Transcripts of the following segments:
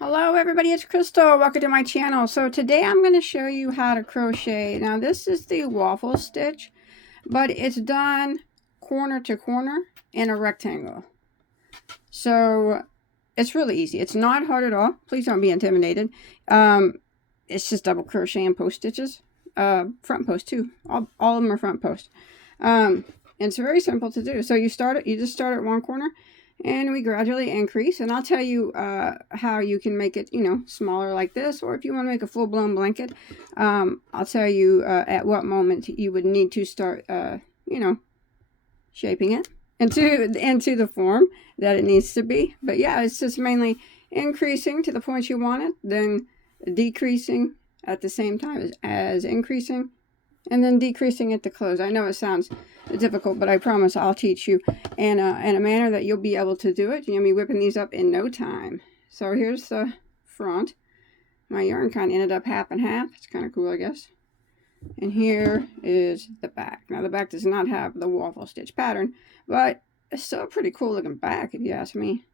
Hello everybody, it's Crystal. Welcome to my channel. So today I'm going to show you how to crochet. Now this is the waffle stitch, but it's done corner to corner in a rectangle. So it's really easy. It's not hard at all. Please don't be intimidated. It's just double crochet and post stitches. Front post too. All of them are front post. And it's very simple to do. So you just start at one corner. And we gradually increase, and I'll tell you how you can make it, smaller like this, or if you want to make a full-blown blanket, I'll tell you at what moment you would need to start, shaping it into the form that it needs to be. But yeah, it's just mainly increasing to the point you want it, then decreasing at the same time as increasing, and then decreasing at the close. I know it sounds difficult, but I promise I'll teach you in a manner that you'll be able to do it. You'll be whipping these up in no time. So here's the front. My yarn kind of ended up half and half. It's kind of cool, I guess. And here is the back. Now the back does not have the waffle stitch pattern, but it's still a pretty cool looking back if you ask me.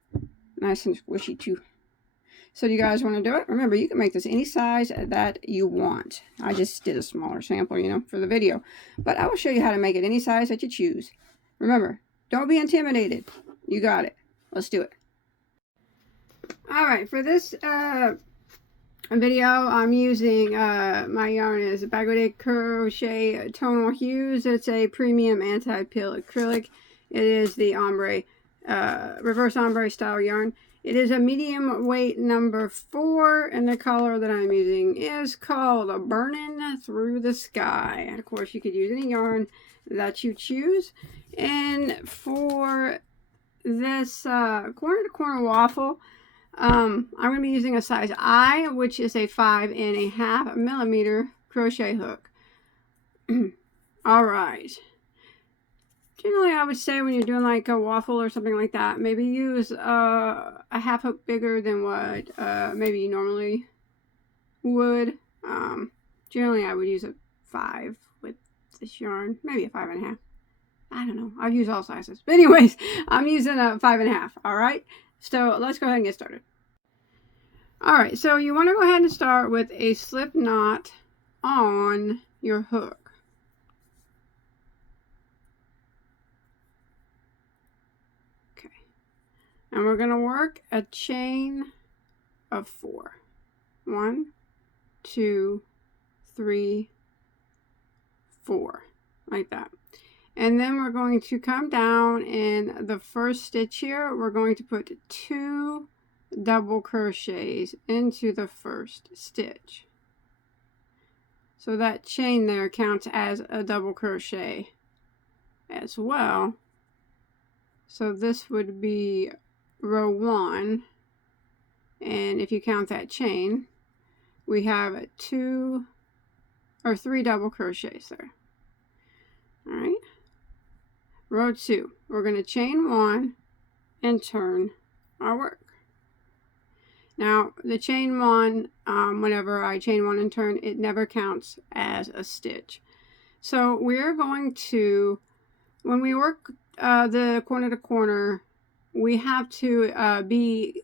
Nice and squishy too. So do you guys want to do it? Remember, you can make this any size that you want. I just did a smaller sample, for the video. But I will show you how to make it any size that you choose. Remember, don't be intimidated. You got it. Let's do it. Alright, for this video, I'm using, my yarn is Bagoday Crochet Tonal Hues. It's a premium anti-peel acrylic. It is the ombre, reverse ombre style yarn. It is a medium weight number 4, and the color that I'm using is called Burning Through the Sky. And of course, you could use any yarn that you choose. And for this corner to corner waffle, I'm going to be using a size I, which is a 5.5 millimeter crochet hook. All right. Generally, I would say when you're doing like a waffle or something like that, maybe use a half hook bigger than what maybe you normally would. Generally, I would use a 5 with this yarn, maybe a 5.5. I don't know. I've used all sizes. But anyways, I'm using a 5.5. All right. So let's go ahead and get started. All right. So you want to go ahead and start with a slip knot on your hook. And we're going to work a chain of 4. 1, 2, 3, 4. Like that. And then we're going to come down in the first stitch here. We're going to put 2 double crochets into the first stitch. So that chain there counts as a double crochet as well. So this would be row 1, and if you count that chain, we have 2 or 3 double crochets there. All right, row 2, we're going to chain 1 and turn our work. Now the chain 1, whenever I chain 1 and turn, it never counts as a stitch. So we're going to, when we work the corner to corner, we have to be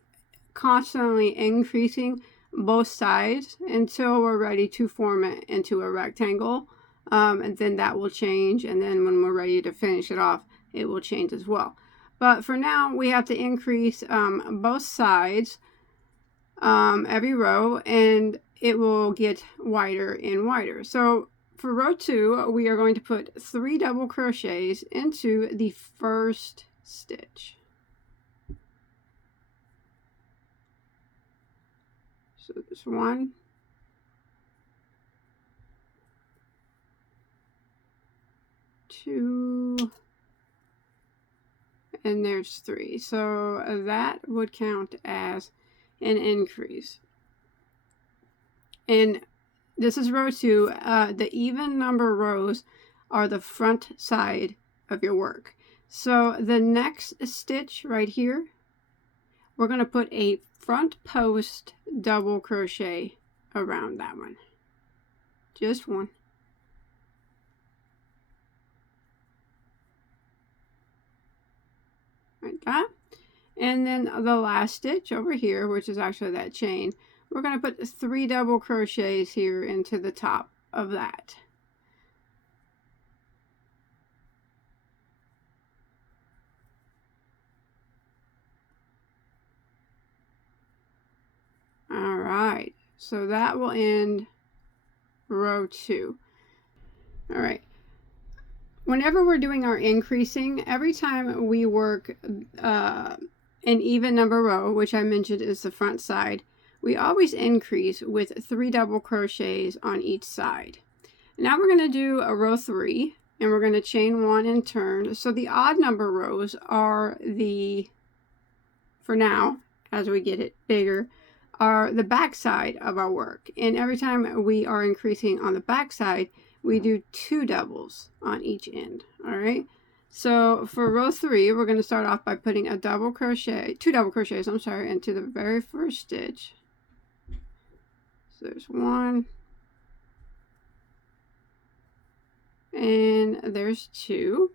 constantly increasing both sides until we're ready to form it into a rectangle, and then that will change, and then when we're ready to finish it off, it will change as well. But for now, we have to increase both sides every row, and it will get wider and wider. So for row 2, we are going to put 3 double crochets into the first stitch. So there's 1, 2, and there's 3. So that would count as an increase. And this is row 2. The even number rows are the front side of your work. So the next stitch right here, we're going to put a front post double crochet around that one. Just 1. Like that. And then the last stitch over here, which is actually that chain, we're going to put 3 double crochets here into the top of that. All right, so that will end row 2. All right, whenever we're doing our increasing, every time we work an even number row, which I mentioned is the front side, we always increase with 3 double crochets on each side. Now we're going to do a row 3, and we're going to chain 1 and turn. So the odd number rows are for now, as we get it bigger, are the back side of our work. And every time we are increasing on the back side, we do 2 doubles on each end. All right. So for row 3, we're going to start off by putting 2 double crochets, into the very first stitch. So there's 1, and there's 2.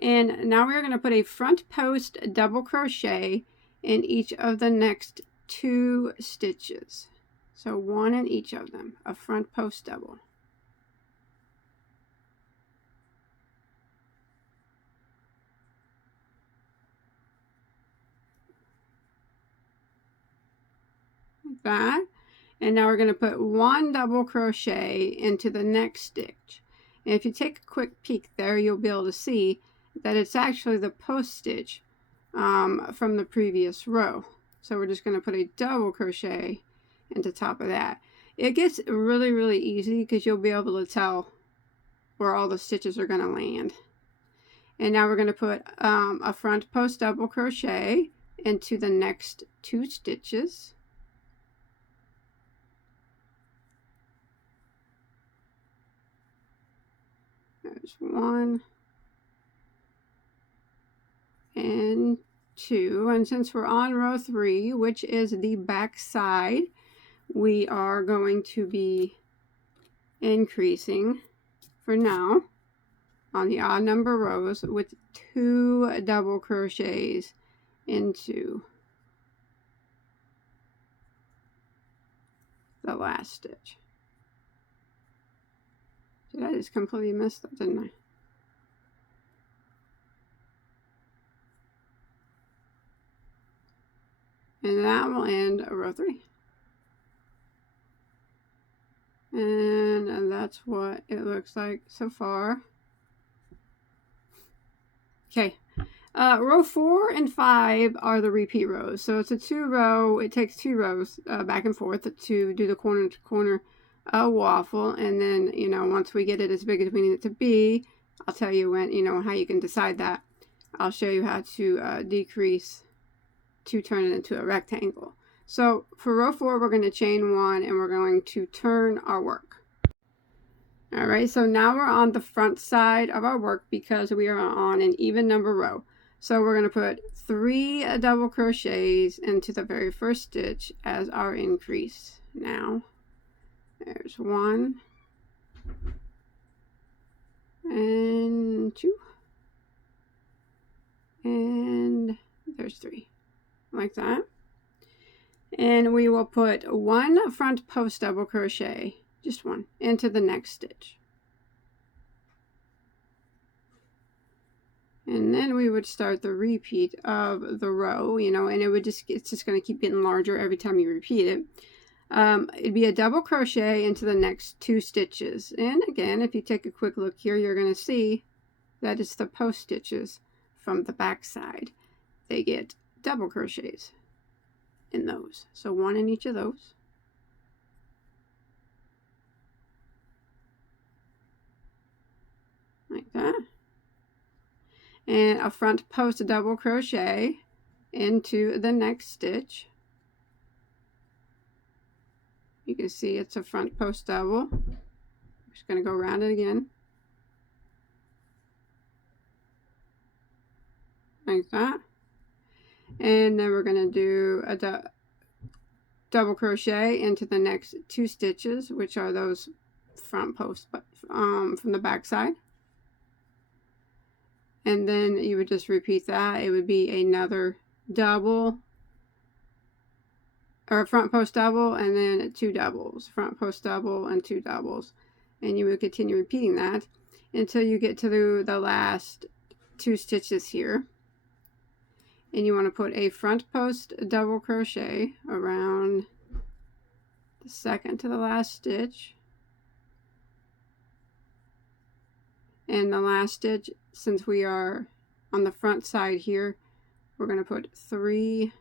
And now we're going to put a front post double crochet in each of the next 2 stitches. So 1 in each of them, a front post double. Like that. And now we're going to put 1 double crochet into the next stitch. And if you take a quick peek there, you'll be able to see that it's actually the post stitch from the previous row. So we're just going to put a double crochet into top of that. It gets really, really easy because you'll be able to tell where all the stitches are going to land. And now we're going to put a front post double crochet into the next 2 stitches. There's 1 and 2, and since we're on row 3, which is the back side, we are going to be increasing for now on the odd number rows with 2 double crochets into the last stitch. Did I just completely miss that, didn't I? And that will end row 3. And that's what it looks like so far. Okay. Row 4 and 5 are the repeat rows. So it's a 2 row. It takes 2 rows back and forth to do the corner to corner waffle. And then, once we get it as big as we need it to be, I'll tell you when, how you can decide that. I'll show you how to decrease to turn it into a rectangle. So for row 4, we're going to chain 1 and we're going to turn our work. All right, so now we're on the front side of our work because we are on an even number row. So we're going to put 3 double crochets into the very first stitch as our increase. Now there's 1 and 2 and there's 3, like that. And we will put 1 front post double crochet, just 1, into the next stitch. And then we would start the repeat of the row, and it's just going to keep getting larger every time you repeat it. It'd be a double crochet into the next 2 stitches. And again, if you take a quick look here, you're going to see that it's the post stitches from the back side. They get double crochets in those. So 1 in each of those. Like that. And a front post double crochet into the next stitch. You can see it's a front post double. I'm just going to go around it again. Like that. And then we're going to do a double crochet into the next 2 stitches, which are those front posts from the back side. And then you would just repeat that. It would be another double, or front post double, and then 2 doubles, front post double and 2 doubles, and you would continue repeating that until you get to the last 2 stitches here. And you want to put a front post double crochet around the second to the last stitch, and the last stitch, since we are on the front side here, we're going to put 3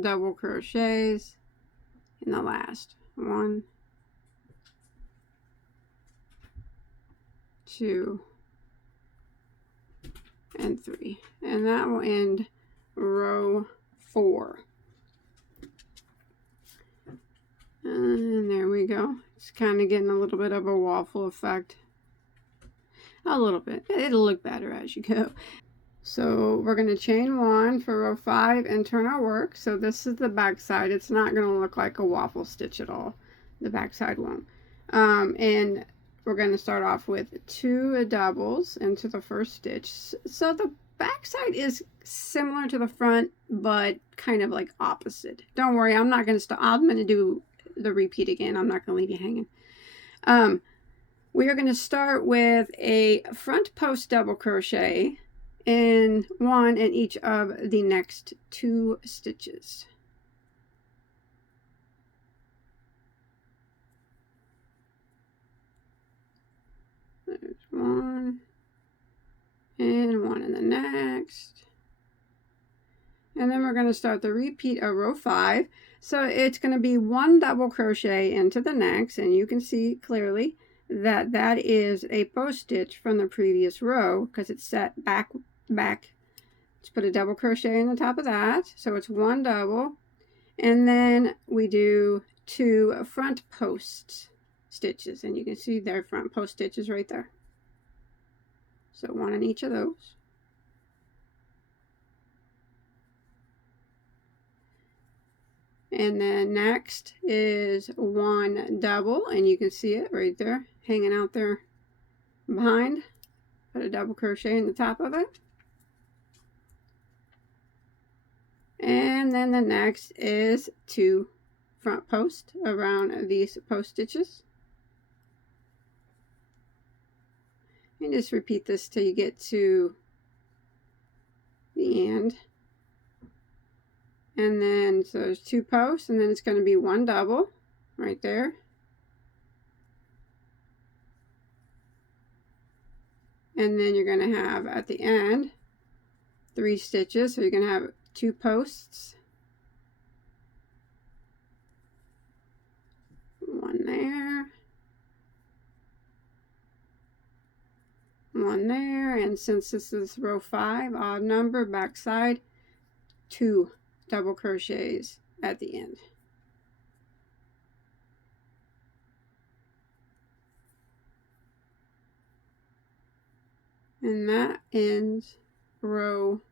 double crochets in the last 1, 2, and 3, and that will end row 4. And there we go. It's kind of getting a little bit of a waffle effect. A little bit. It'll look better as you go. So we're going to chain 1 for row 5 and turn our work. So this is the back side. It's not going to look like a waffle stitch at all. The back side won't. And we're going to start off with 2 doubles into the first stitch. So the back side is similar to the front, but kind of like opposite. Don't worry, I'm not going to stop. I'm going to do the repeat again. I'm not going to leave you hanging. We are going to start with a front post double crochet in 1 in each of the next 2 stitches. There's 1 and 1 in the next, and then we're going to start the repeat of row 5. So it's going to be 1 double crochet into the next, and you can see clearly that that is a post stitch from the previous row because it's set back. Let's put a double crochet in the top of that, so it's 1 double, and then we do 2 front post stitches, and you can see their front post stitches right there. So 1 in each of those. And then next is 1 double, and you can see it right there hanging out there behind. Put a double crochet in the top of it. And then the next is 2 front post around these post stitches. And just repeat this till you get to the end. And then, so there's 2 posts, and then it's going to be 1 double right there. And then you're going to have at the end 3 stitches, so you're going to have 2 posts, 1 there, 1 there, and since this is row 5, odd number, back side, 2 double crochets at the end. And that ends row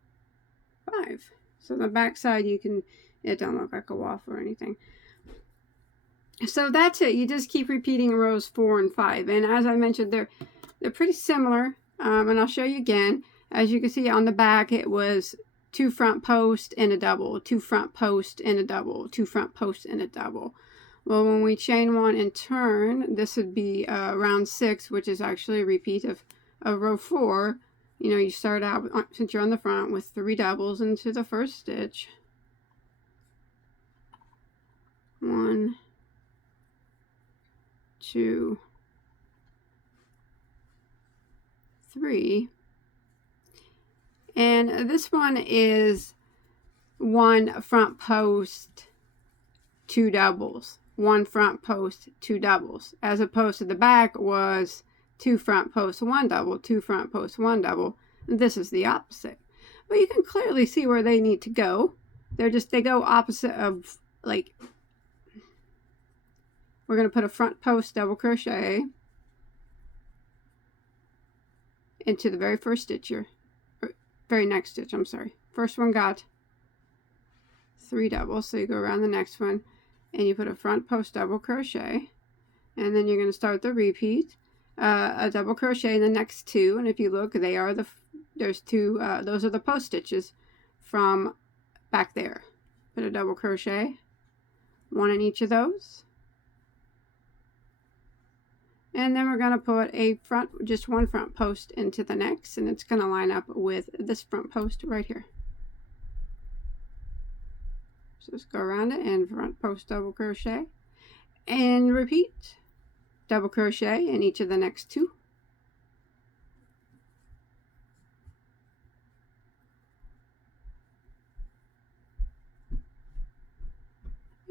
5. So the back side, it don't look like a waffle or anything. So that's it. You just keep repeating rows 4 and 5. And as I mentioned, they're pretty similar. And I'll show you again. As you can see on the back, it was 2 front posts and a double, 2 front posts and a double, 2 front posts and a double. Well, when we chain 1 and turn, this would be round 6, which is actually a repeat of row 4. You know, you start out, since you're on the front, with 3 doubles into the first stitch. 1, 2, 3. And this one is 1 front post, 2 doubles. 1 front post, 2 doubles. As opposed to the back was 2 front posts, 1 double, 2 front posts, 1 double. This is the opposite. But you can clearly see where they need to go. They go opposite of, like, we're going to put a front post double crochet into the very first stitch here. Very next stitch, I'm sorry. First one got 3 doubles, so you go around the next one and you put a front post double crochet, and then you're going to start the repeat, a double crochet in the next 2, and if you look, they are there's 2, those are the post stitches from back there. Put a double crochet, one in each of those. And then we're going to put a just one front post into the next, and it's going to line up with this front post right here. So just go around it and front post double crochet and repeat. Double crochet in each of the next two.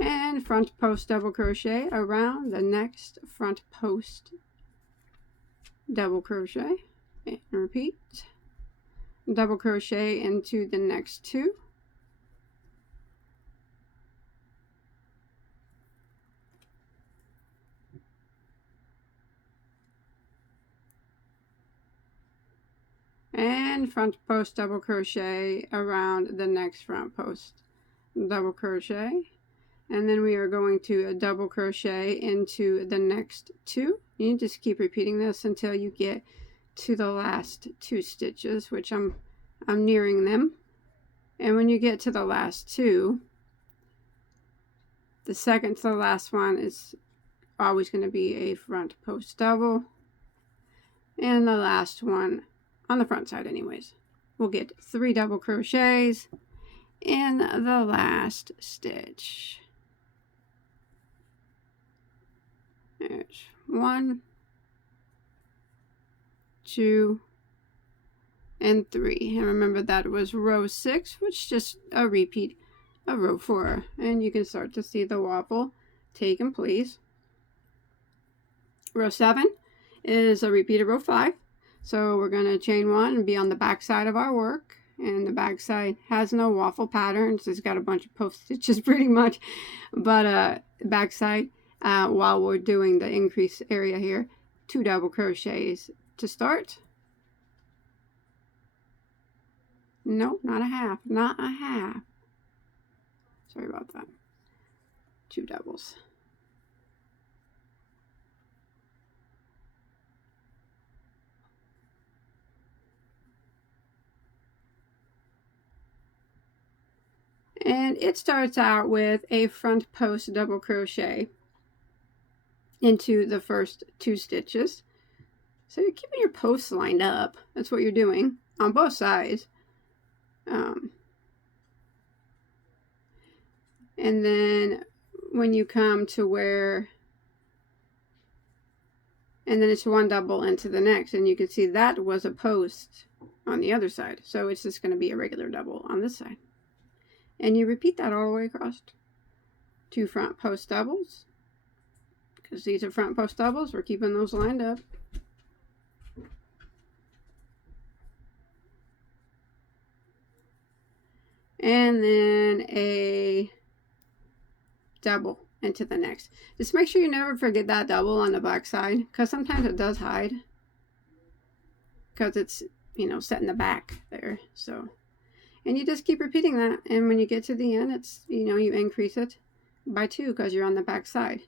And front post double crochet around the next front post double crochet and repeat. Double crochet into the next two. And front post double crochet around the next front post double crochet. And then we are going to double crochet into the next two. You just keep repeating this until you get to the last two stitches, which I'm nearing them. And when you get to the last two, the second to the last one is always going to be a front post double, and the last one on the front side anyways, we'll get 3 double crochets in the last stitch. There's 1, 2, and 3. And remember that was row 6, which is just a repeat of row 4. And you can start to see the waffle taking place. Row 7 is a repeat of row 5. So we're going to chain 1 and be on the back side of our work. And the back side has no waffle patterns. It's got a bunch of post stitches pretty much. But back side, while we're doing the increase area here, 2 double crochets to start. Nope, not a half, not a half. Sorry about that. 2 doubles. And it starts out with a front post double crochet into the first 2 stitches. So you're keeping your posts lined up. That's what you're doing on both sides. And then when you come to where, and then it's 1 double into the next, and you can see that was a post on the other side. So it's just going to be a regular double on this side. And you repeat that all the way across. 2 front post doubles. Because these are front post doubles, we're keeping those lined up. And then a double into the next. Just make sure you never forget that double on the back side, because sometimes it does hide. Because it's, you know, set in the back there. So, and you just keep repeating that. And when you get to the end, it's, you know, you increase it by 2 because you're on the back side.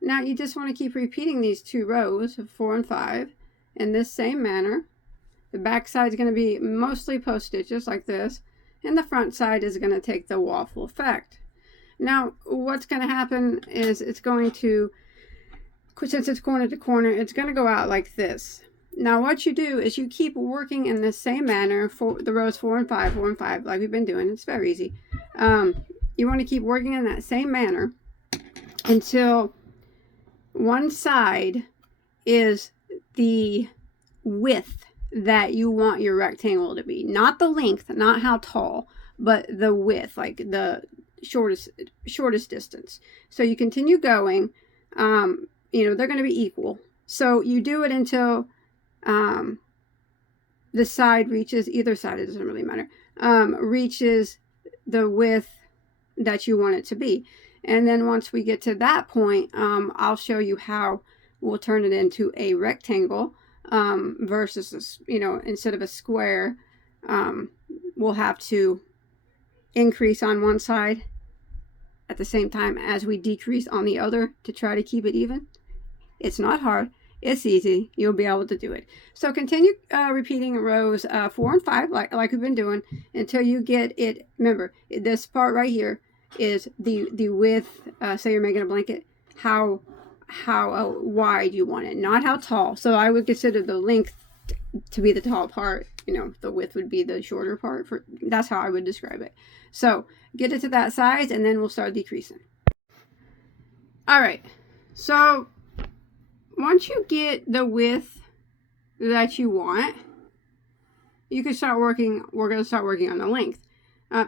Now you just want to keep repeating these 2 rows of 4 and 5 in this same manner. The back side is going to be mostly post stitches like this, and the front side is going to take the waffle effect. Now what's going to happen is it's going to, since it's corner to corner, it's going to go out like this. Now what you do is you keep working in the same manner for the rows 4 and 5, 4 and 5, like we've been doing. It's very easy. You want to keep working in that same manner until one side is the width that you want your rectangle to be. Not the length, not how tall, but the width, like the shortest distance. So you continue going, you know, they're going to be equal. So you do it until the side reaches, either side, it doesn't really matter, reaches the width that you want it to be. And then once we get to that point, I'll show you how we'll turn it into a rectangle versus, you know, instead of a square, we'll have to increase on one side at the same time as we decrease on the other to try to keep it even. It's not hard. It's easy. You'll be able to do it. So continue repeating rows 4 and 5 like we've been doing until you get it. Remember, this part right here is the width. Say you're making a blanket, how wide you want it, not how tall. So I would consider the length to be the tall part. You know, the width would be the shorter part. That's how I would describe it. So get it to that size, and then we'll start decreasing. All right. So once you get the width that you want, you can start working. We're going to start working on the length.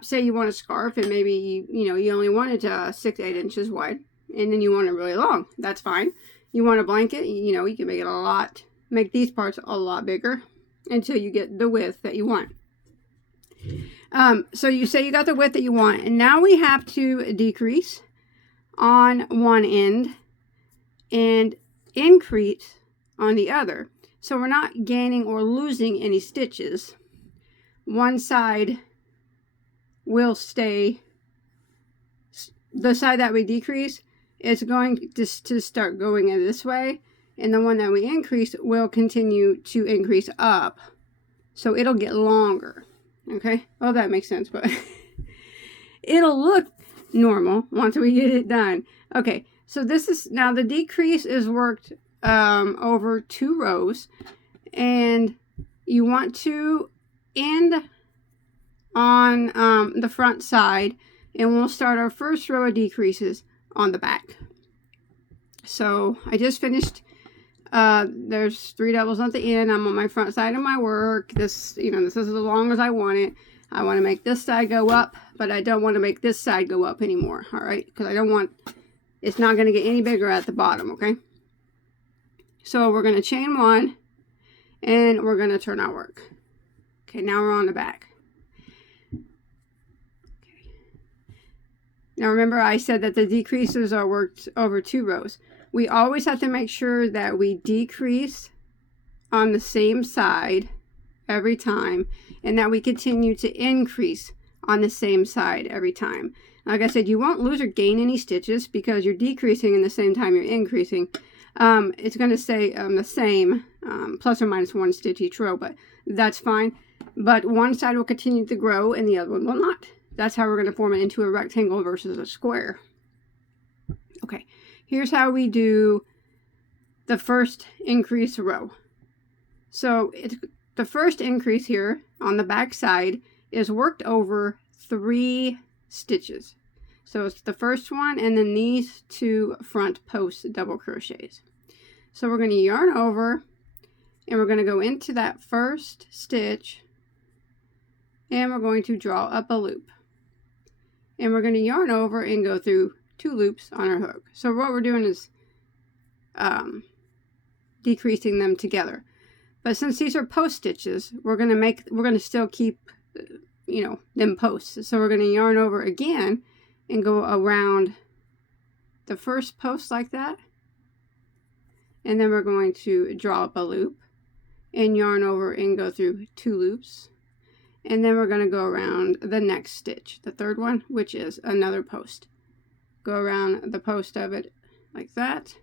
Say you want a scarf, and maybe you only want it 6 to 8 inches wide, and then you want it really long. That's fine. You want a blanket, you can make it make these parts a lot bigger until you get the width that you want. So you say you got the width that you want, and now we have to decrease on one end and increase on the other. So we're not gaining or losing any stitches. One side will stay. The side that we decrease is going to start going in this way, and the one that we increase will continue to increase up. So it'll get longer. Okay? Oh, that makes sense, but it'll look normal once we get it done. Okay, so this is now the decrease is worked over 2 rows, and you want to end on the front side, and we'll start our first row of decreases on the back. So I just finished. There's 3 doubles at the end. I'm on my front side of my work. This is as long as I want it. I want to make this side go up, but I don't want to make this side go up anymore. All right, because I don't want. It's not going to get any bigger at the bottom. Okay. So we're going to chain 1, and we're going to turn our work. Okay, now we're on the back. Okay. Now remember, I said that the decreases are worked over 2 rows. We always have to make sure that we decrease on the same side every time, and that we continue to increase on the same side every time. Like I said, you won't lose or gain any stitches because you're decreasing in the same time you're increasing. It's going to stay the same, plus or minus 1 stitch each row, but that's fine. But one side will continue to grow and the other one will not. That's how we're going to form it into a rectangle versus a square. Okay, here's how we do the first increase row. So the first increase here on the back side is worked over 3 stitches. So it's the first one and then these 2 front post double crochets. So we're going to yarn over, and we're going to go into that first stitch, and we're going to draw up a loop. And we're going to yarn over and go through 2 loops on our hook. So what we're doing is decreasing them together. But since these are post stitches, we're going to still keep them posts. So we're going to yarn over again and go around the first post like that. And then we're going to draw up a loop and yarn over and go through 2 loops. And then we're going to go around the next stitch, the third one, which is another post. Go around the post of it like that.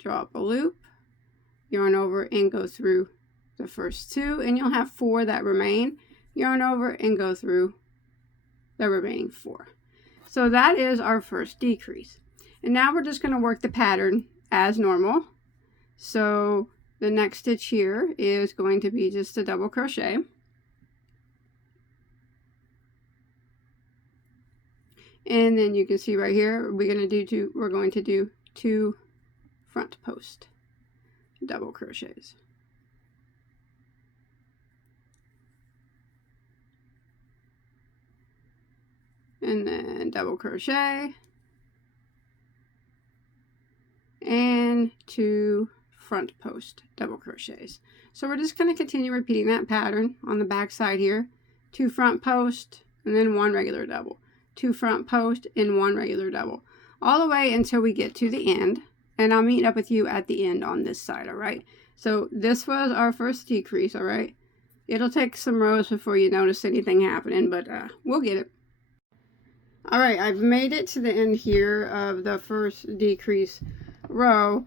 Draw up a loop, yarn over and go through the first 2, and you'll have 4 that remain. Yarn over and go through the remaining 4. So that is our first decrease. And now we're just going to work the pattern as normal. So the next stitch here is going to be just a double crochet. And then you can see right here, we're going to do 2 front post double crochets. And then double crochet and 2 front post double crochets. So we're just going to continue repeating that pattern on the back side here. 2 front post and then 1 regular double. 2 front post and 1 regular double, all the way until we get to the end, and I'll meet up with you at the end on this side. All right, so this was our first decrease. All right, it'll take some rows before you notice anything happening, but we'll get it. All right, I've made it to the end here of the first decrease row,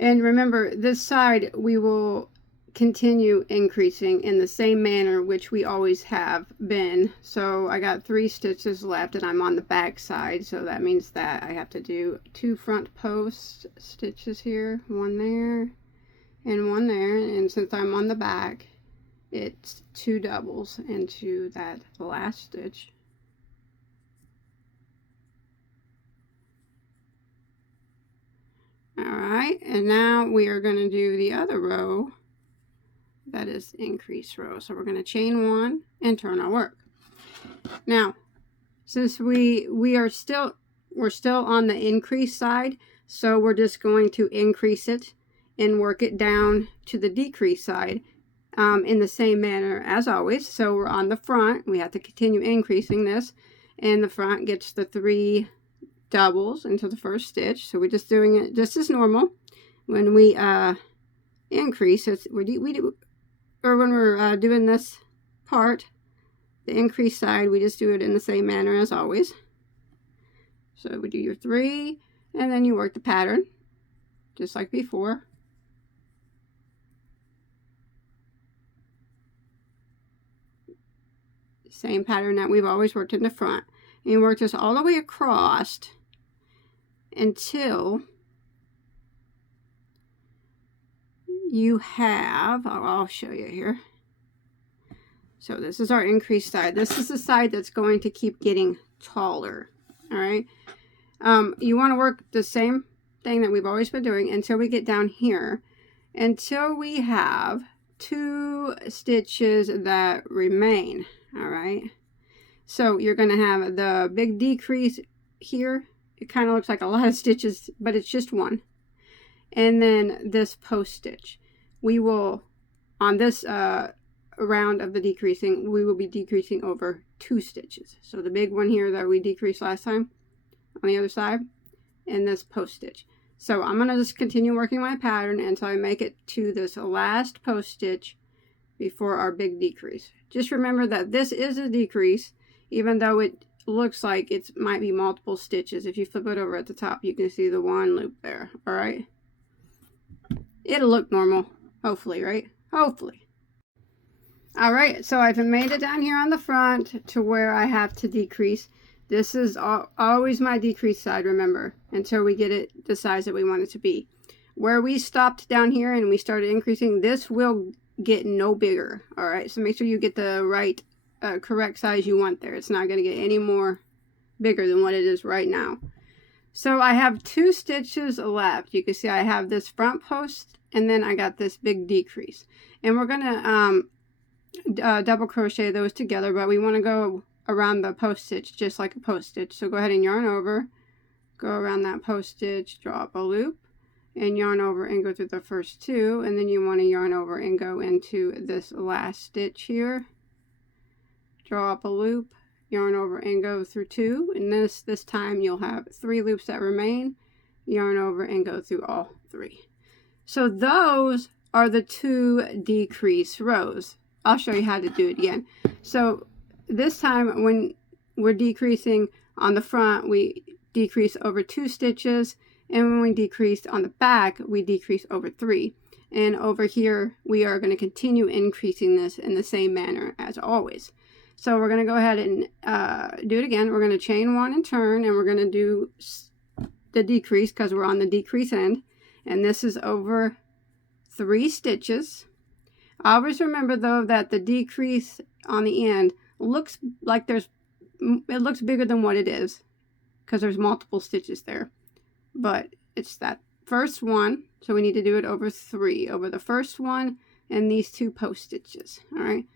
And remember, this side we will continue increasing in the same manner which we always have been. So I got 3 stitches left and I'm on the back side, so that means that I have to do 2 front post stitches here, 1 there and 1 there, and since I'm on the back, it's 2 doubles into that last stitch. Alright, and now we are going to do the other row that is increase row. So we're going to chain 1 and turn our work. Now, since we're still on the increase side, so we're just going to increase it and work it down to the decrease side in the same manner as always. So we're on the front, we have to continue increasing this, and the front gets the 3 doubles into the first stitch. So we're just doing it just as normal. When we increase, or when we're doing this part, the increase side, we just do it in the same manner as always. So we do your 3, and then you work the pattern just like before. Same pattern that we've always worked in the front, and you work this all the way across until you have, I'll show you here. So this is our increased side. This is the side that's going to keep getting taller. All right. You want to work the same thing that we've always been doing until we get down here, until we have 2 stitches that remain. All right. So you're going to have the big decrease here. It kind of looks like a lot of stitches, but it's just 1. And then this post stitch. We will, on this round of the decreasing, we will be decreasing over 2 stitches. So the big one here that we decreased last time on the other side, and this post stitch. So I'm going to just continue working my pattern until I make it to this last post stitch before our big decrease. Just remember that this is a decrease, even though it looks like it might be multiple stitches. If you flip it over at the top, you can see the 1 loop there. All right. It'll look normal, hopefully, right? Hopefully. All right, so I've made it down here on the front to where I have to decrease. This is always my decrease side, remember, until we get it the size that we want it to be. Where we stopped down here and we started increasing, this will get no bigger. All right, so make sure you get the right correct size you want there. It's not going to get any more bigger than what it is right now. So I have 2 stitches left. You can see I have this front post, and then I got this big decrease. And we're going to double crochet those together, but we want to go around the post stitch just like a post stitch. So go ahead and yarn over, go around that post stitch, draw up a loop, and yarn over and go through the first 2, and then you want to yarn over and go into this last stitch here, draw up a loop, yarn over and go through 2, and this time you'll have 3 loops that remain, yarn over and go through all 3. So those are the 2 decrease rows. I'll show you how to do it again. So this time when we're decreasing on the front, we decrease over 2 stitches, and when we decrease on the back, we decrease over 3. And over here, we are going to continue increasing this in the same manner as always. So we're going to go ahead and do it again. We're going to chain 1 and turn, and we're going to do the decrease because we're on the decrease end. And this is over 3 stitches. Always remember though that the decrease on the end looks like it looks bigger than what it is because there's multiple stitches there. But it's that first one, so we need to do it over 3, over the first one and these 2 post stitches. All right.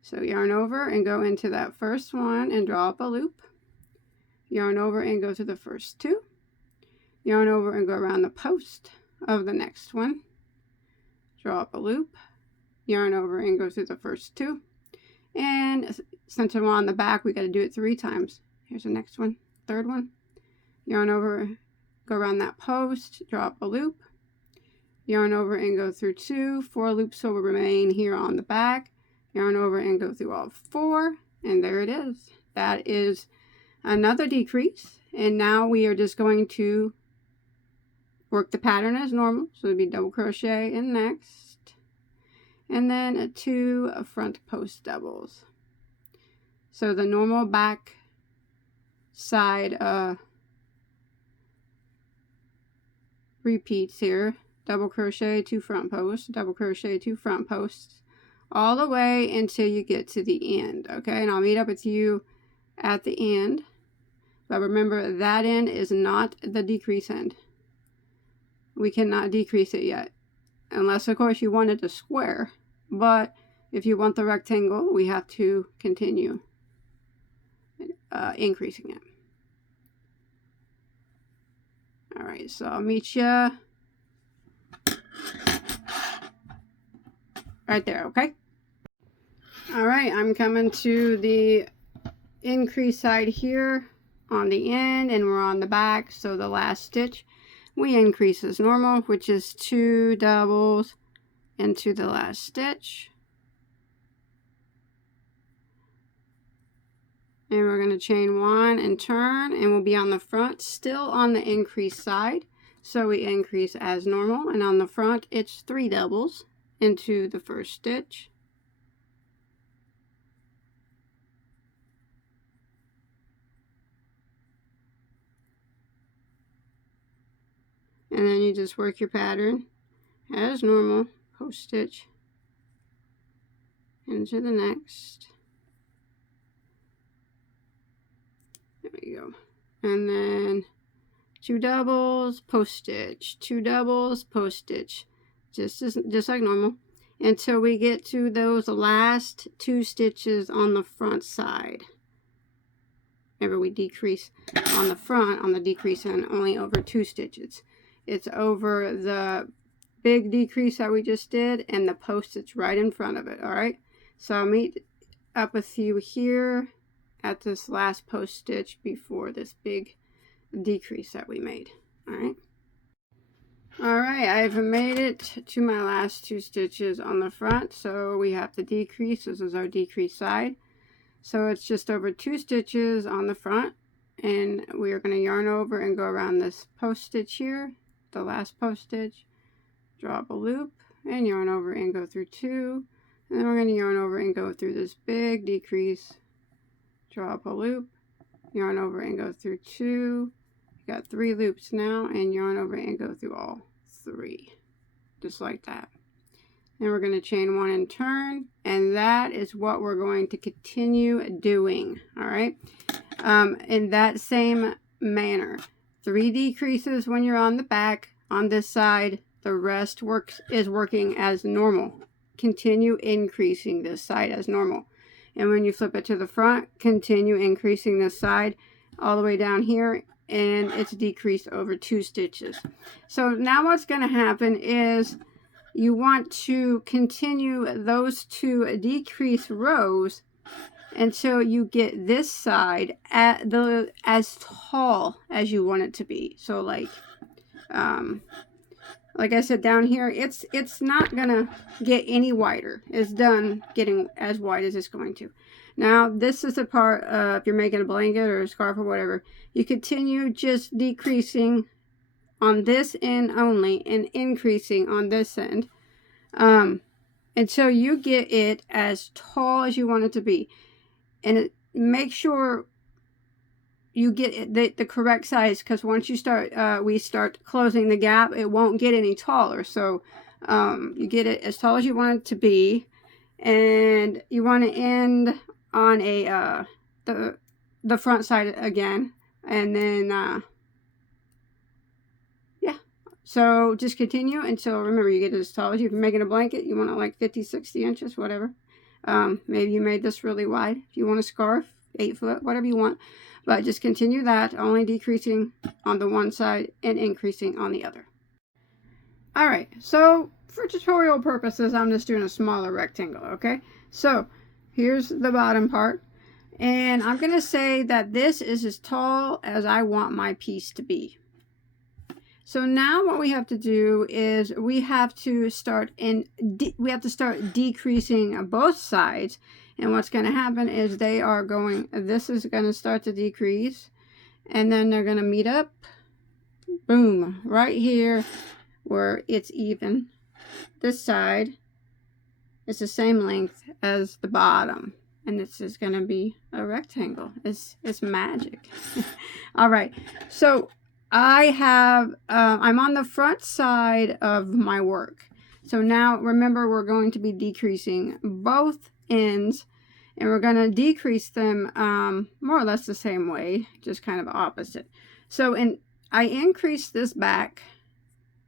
So yarn over and go into that first one and draw up a loop. Yarn over and go to the first 2. Yarn over and go around the post of the next one. Draw up a loop. Yarn over and go through the first 2. And since we're on the back, we got to do it 3 times. Here's the next one, third one. Yarn over, go around that post, draw up a loop. Yarn over and go through 2. 4 loops will remain here on the back. Yarn over and go through all 4, and there it is. That is another decrease, and now we are just going to work the pattern as normal. So it'd be double crochet in next, and then 2 front post doubles. So the normal back side repeats here. Double crochet, 2 front posts, double crochet, 2 front posts, all the way until you get to the end. Okay, and I'll meet up with you at the end. But remember, that end is not the decrease end. We cannot decrease it yet, unless of course you wanted a square. But if you want the rectangle, we have to continue increasing it. All right, so I'll meet you right there, okay? All right, I'm coming to the increase side here on the end, and we're on the back. So the last stitch, we increase as normal, which is 2 doubles into the last stitch. And we're going to chain 1 and turn, and we'll be on the front, still on the increase side. So we increase as normal, and on the front, it's 3 doubles into the first stitch. And then you just work your pattern as normal, post stitch into the next. There we go. And then 2 doubles, post stitch, 2 doubles, post stitch, just like normal, until we get to those last 2 stitches on the front side. Remember, we decrease on the front, on the decrease end, only over 2 stitches. It's over the big decrease that we just did and the post stitch right in front of it. All right, so I'll meet up with you here at this last post stitch before this big decrease that we made. All right, I've made it to my last 2 stitches on the front. So we have the decrease. This is our decrease side. So it's just over 2 stitches on the front, and we are going to yarn over and go around this post stitch here, the last post stitch, draw up a loop and yarn over and go through 2, and then we're going to yarn over and go through this big decrease, draw up a loop, yarn over and go through 2. You got 3 loops now, and yarn over and go through all 3, just like that. Then we're going to chain 1 and turn, and that is what we're going to continue doing. All right, in that same manner, 3 decreases when you're on the back. On this side, the rest is working as normal. Continue increasing this side as normal. And when you flip it to the front, continue increasing this side all the way down here, and it's decreased over 2 stitches. So now what's going to happen is you want to continue those 2 decrease rows until you get this side at as tall as you want it to be. So like I said, down here, it's not gonna get any wider. It's done getting as wide as it's going to. Now this is the part if you're making a blanket or a scarf or whatever, you continue just decreasing on this end only and increasing on this end until you get it as tall as you want it to be. And make sure you get the correct size, because once you start, we start closing the gap, it won't get any taller. So you get it as tall as you want it to be, and you want to end on a the front side again, and then yeah. So just continue until, remember, you get it as tall as you're making a blanket. You want it like 50-60 inches, whatever. Maybe you made this really wide. If you want a scarf, 8 foot, whatever you want. But just continue that, only decreasing on the one side and increasing on the other. All right, so for tutorial purposes, I'm just doing a smaller rectangle, okay? So here's the bottom part, and I'm going to say that this is as tall as I want my piece to be. So now what we have to do is we have to start decreasing both sides. And what's going to happen is this is going to start to decrease, and then they're going to meet up boom, right here where it's even. This side is the same length as the bottom, and this is going to be a rectangle. It's magic. All right, so I have I'm on the front side of my work. So now remember, we're going to be decreasing both ends, and we're going to decrease them more or less the same way, just kind of opposite. So I increased this back.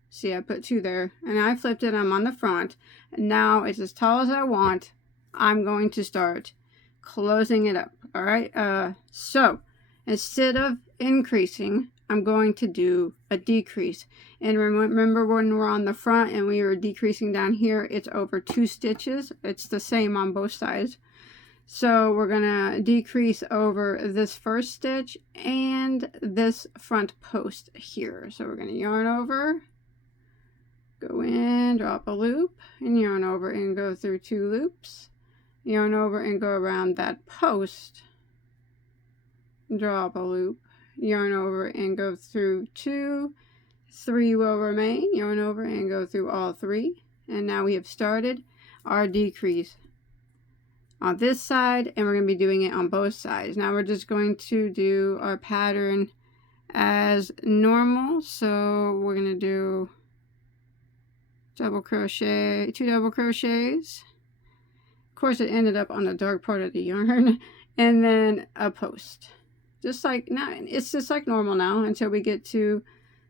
See, I put 2 there, and I flipped it. I'm on the front, and now it's as tall as I want. I'm going to start closing it up. All right, so instead of increasing, I'm going to do a decrease. And remember, when we're on the front and we were decreasing down here, it's over 2 stitches. It's the same on both sides. So we're gonna decrease over this first stitch and this front post here. So we're gonna yarn over, go in, drop a loop, and yarn over and go through 2 loops, yarn over and go around that post, drop a loop, yarn over and go through 2, 3 will remain, yarn over and go through all 3, and now we have started our decrease on this side, and we're going to be doing it on both sides. Now we're just going to do our pattern as normal. So we're going to do double crochet, 2 double crochets. Of course, it ended up on the dark part of the yarn, and then a post. Just like now, it's just like normal now until we get to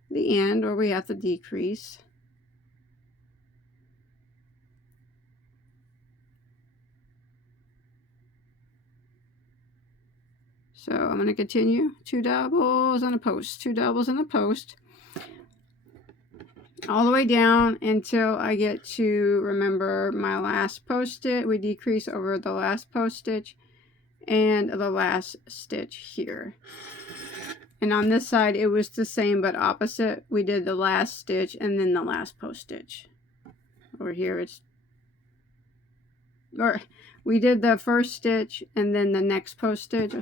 the end where we have to decrease. So I'm going to continue 2 doubles and a post, 2 doubles and a post, all the way down until I get to, remember, my last post stitch. We decrease over the last post stitch and the last stitch here. And on this side it was the same but opposite. We did the last stitch and then the last post stitch. Over here we did the first stitch and then the next post stitch.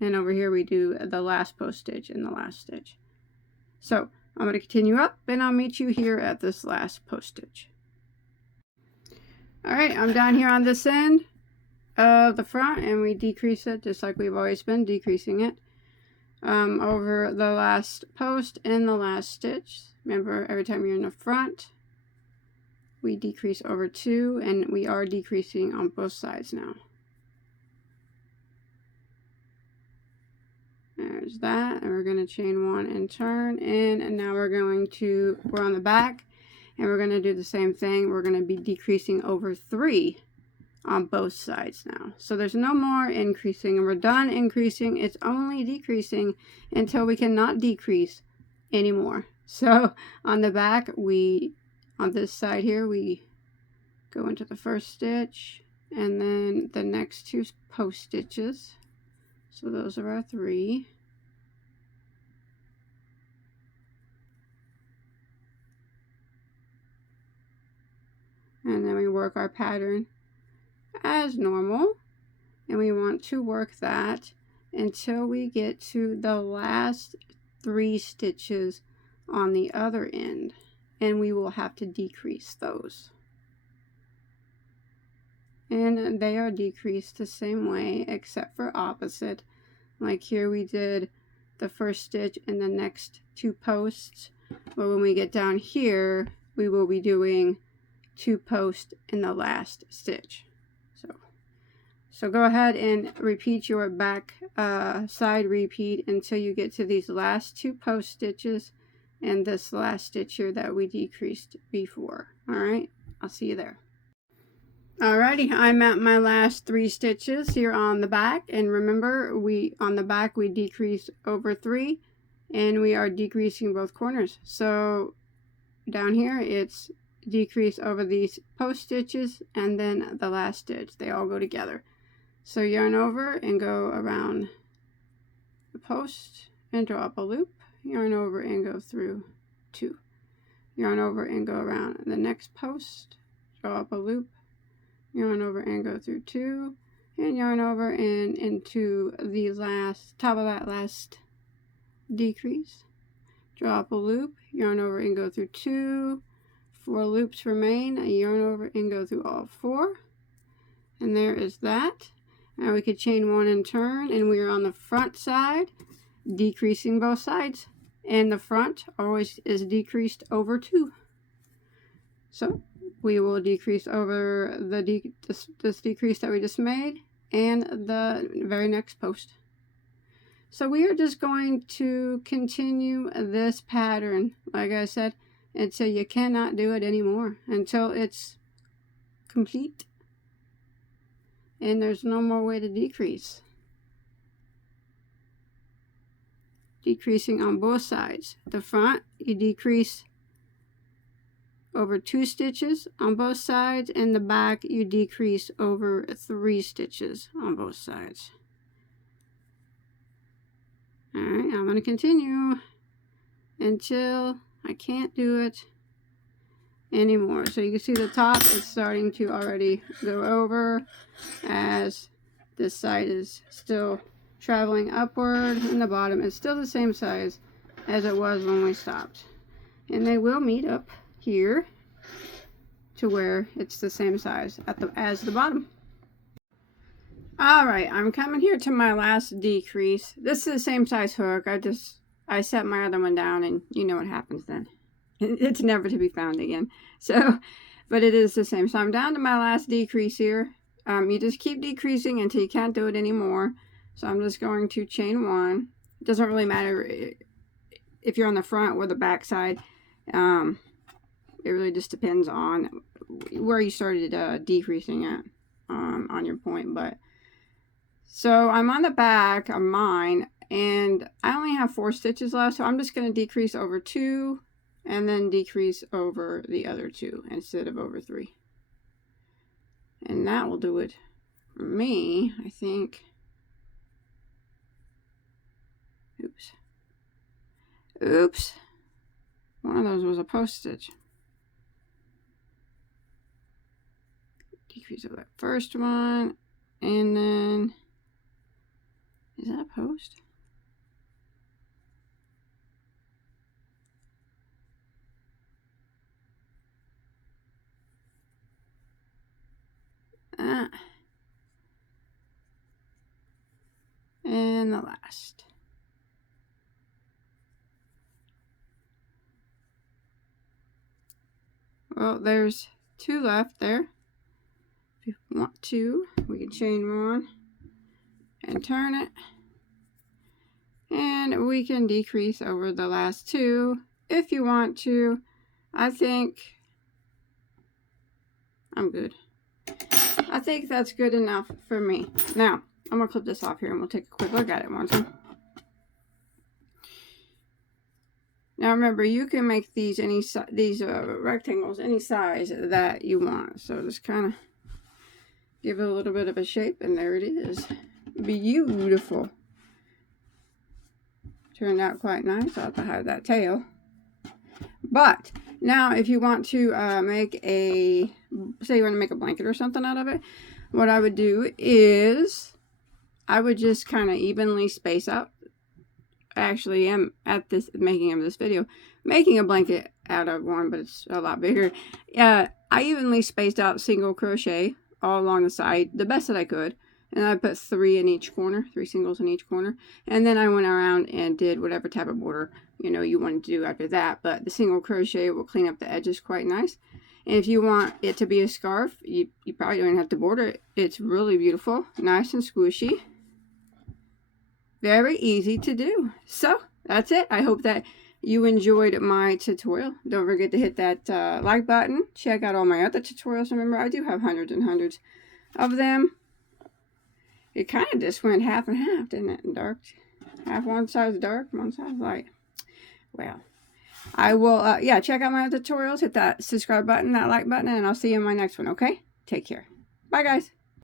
And over here we do the last post stitch and the last stitch. So I'm going to continue up, and I'll meet you here at this last post stitch. Alright, I'm down here on this end of the front, and we decrease it just like we've always been decreasing it over the last post and the last stitch. Remember, every time you're in the front, we decrease over 2, and we are decreasing on both sides now. There's that, and we're going to chain 1 and turn in, and now we're on the back, and we're going to do the same thing. We're going to be decreasing over 3 on both sides now. So there's no more increasing, and we're done increasing. It's only decreasing until we cannot decrease anymore. So on the back, on this side here, we go into the first stitch, and then the next 2 post stitches. So those are our 3. And then we work our pattern as normal. And we want to work that until we get to the last 3 stitches on the other end. And we will have to decrease those. And they are decreased the same way except for opposite. Like here we did the first stitch and the next 2 posts. But when we get down here, we will be doing 2 posts in the last stitch. So go ahead and repeat your back side repeat until you get to these last 2 post stitches and this last stitch here that we decreased before. Alright, I'll see you there. Alrighty, I'm at my last 3 stitches here on the back, and remember, on the back we decrease over 3, and we are decreasing both corners. So down here it's decrease over these post stitches and then the last stitch. They all go together. So yarn over and go around the post and drop a loop, yarn over and go through 2, yarn over and go around the next post, draw up a loop, yarn over and go through 2, and yarn over and into the top of that last decrease, drop a loop, yarn over and go through 2, 4 loops remain, I yarn over and go through all 4, and there is that. Now we could chain 1 and turn, and we are on the front side, decreasing both sides, and the front always is decreased over 2. So we will decrease over this decrease that we just made and the very next post. So we are just going to continue this pattern, like I said, until you cannot do it anymore, until it's complete and there's no more way to decrease. Decreasing on both sides. The front, you decrease over 2 stitches on both sides, and the back you decrease over 3 stitches on both sides. Alright, I'm going to continue until I can't do it anymore. So you can see the top is starting to already go over as this side is still traveling upward, and the bottom is still the same size as it was when we stopped. And they will meet up here to where it's the same size as the bottom. Alright, I'm coming here to my last decrease. This is the same size hook. I set my other one down, and you know what happens then. It's never to be found again. So, but it is the same. So I'm down to my last decrease here. You just keep decreasing until you can't do it anymore. So I'm just going to chain 1. It doesn't really matter if you're on the front or the back side. It really just depends on where you started decreasing at on your point. But so I'm on the back of mine, and I only have 4 stitches left, so I'm just going to decrease over 2 and then decrease over the other 2 instead of over 3. And that will do it for me, I think. Oops. One of those was a post stitch. Decrease over that first one, and then, is that a post? And the last. Well, there's 2 left there. If you want to, we can chain 1 and turn it. And we can decrease over the last 2 if you want to. I think I'm good. I think that's good enough for me. Now, I'm going to clip this off here and we'll take a quick look at it once. Now remember, you can make these rectangles any size that you want. So just kind of give it a little bit of a shape, and there it is. Beautiful. Turned out quite nice. I'll have to hide that tail. But now if you want to make a, say you want to make a blanket or something out of it, what I would do is I would just kind of evenly space out. I actually am at this making of this video making a blanket out of one, but it's a lot bigger. I evenly spaced out single crochet all along the side the best that I could, and I put 3 in each corner, 3 singles in each corner, and then I went around and did whatever type of border you wanted to do after that. But the single crochet will clean up the edges quite nice. And if you want it to be a scarf, you probably don't have to border it. It's really beautiful, nice and squishy. Very easy to do. So that's it. I hope that you enjoyed my tutorial. Don't forget to hit that like button. Check out all my other tutorials. Remember, I do have hundreds and hundreds of them. It kind of just went half and half, didn't it? Dark, half one side's dark, one side's light. Well, I will, check out my other tutorials. Hit that subscribe button, that like button, and I'll see you in my next one, okay? Take care. Bye, guys.